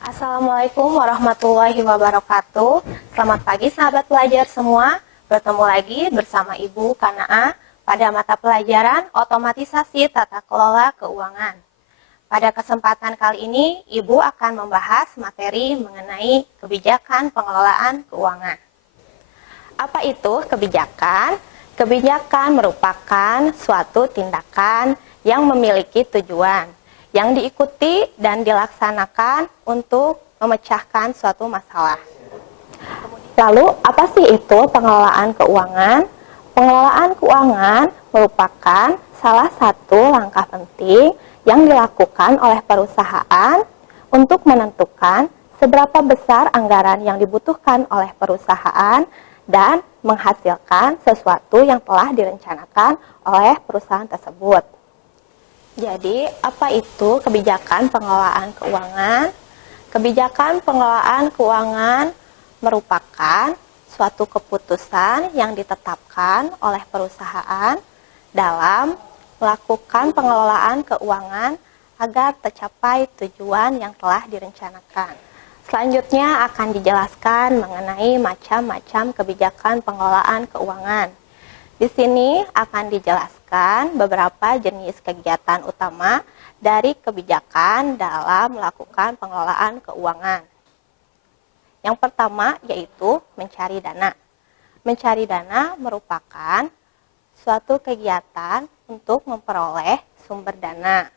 Assalamualaikum warahmatullahi wabarakatuh. Selamat pagi sahabat pelajar semua. Bertemu lagi bersama Ibu Kanaa pada mata pelajaran Otomatisasi Tata Kelola Keuangan. Pada kesempatan kali ini, Ibu akan membahas materi mengenai kebijakan pengelolaan keuangan. Apa itu kebijakan? Kebijakan merupakan suatu tindakan yang memiliki tujuan yang diikuti dan dilaksanakan untuk memecahkan suatu masalah. Lalu, apa sih itu pengelolaan keuangan? Pengelolaan keuangan merupakan salah satu langkah penting yang dilakukan oleh perusahaan untuk menentukan seberapa besar anggaran yang dibutuhkan oleh perusahaan dan menghasilkan sesuatu yang telah direncanakan oleh perusahaan tersebut. Jadi, apa itu kebijakan pengelolaan keuangan? Kebijakan pengelolaan keuangan merupakan suatu keputusan yang ditetapkan oleh perusahaan dalam melakukan pengelolaan keuangan agar tercapai tujuan yang telah direncanakan. Selanjutnya akan dijelaskan mengenai macam-macam kebijakan pengelolaan keuangan. Di sini akan dijelaskan beberapa jenis kegiatan utama dari kebijakan dalam melakukan pengelolaan keuangan. Yang pertama yaitu mencari dana. Mencari dana merupakan suatu kegiatan untuk memperoleh sumber dana.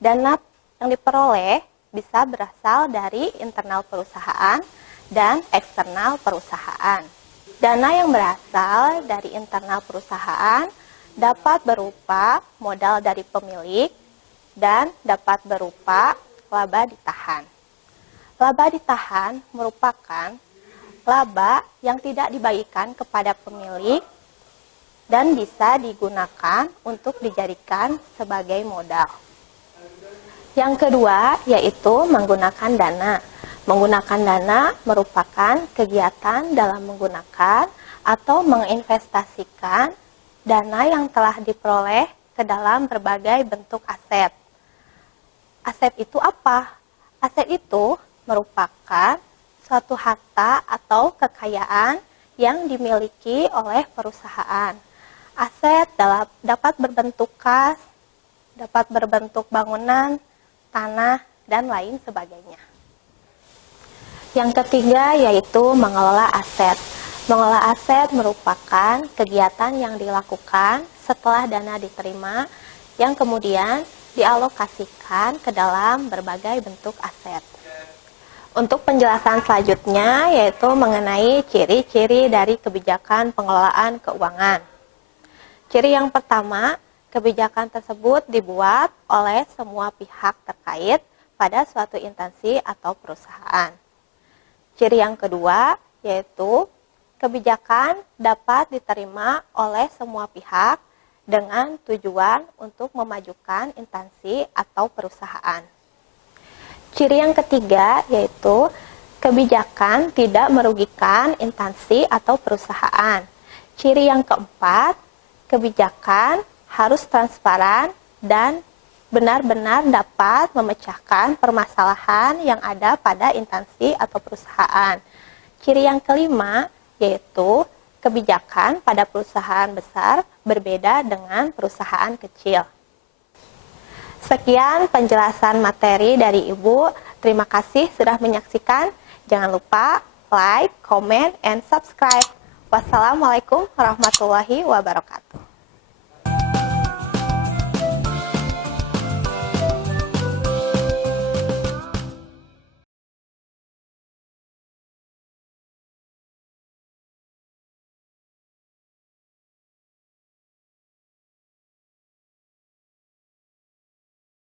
Dana yang diperoleh bisa berasal dari internal perusahaan dan eksternal perusahaan. Dana yang berasal dari internal perusahaan dapat berupa modal dari pemilik dan dapat berupa laba ditahan. Laba ditahan merupakan laba yang tidak dibagikan kepada pemilik dan bisa digunakan untuk dijadikan sebagai modal. Yang kedua yaitu menggunakan dana. Menggunakan dana merupakan kegiatan dalam menggunakan atau menginvestasikan dana yang telah diperoleh ke dalam berbagai bentuk aset. Aset itu apa? Aset itu merupakan suatu harta atau kekayaan yang dimiliki oleh perusahaan. Aset dapat berbentuk kas, dapat berbentuk bangunan, tanah, dan lain sebagainya. Yang ketiga yaitu mengelola aset. Mengelola aset merupakan kegiatan yang dilakukan setelah dana diterima yang kemudian dialokasikan ke dalam berbagai bentuk aset. Untuk penjelasan selanjutnya yaitu mengenai ciri-ciri dari kebijakan pengelolaan keuangan. Ciri yang pertama, kebijakan tersebut dibuat oleh semua pihak terkait pada suatu instansi atau perusahaan. Ciri yang kedua yaitu kebijakan dapat diterima oleh semua pihak dengan tujuan untuk memajukan instansi atau perusahaan. Ciri yang ketiga yaitu kebijakan tidak merugikan instansi atau perusahaan. Ciri yang keempat, kebijakan harus transparan dan benar-benar dapat memecahkan permasalahan yang ada pada instansi atau perusahaan. Ciri yang kelima yaitu kebijakan pada perusahaan besar berbeda dengan perusahaan kecil. Sekian penjelasan materi dari Ibu. Terima kasih sudah menyaksikan. Jangan lupa like, comment, and subscribe. Wassalamualaikum warahmatullahi wabarakatuh.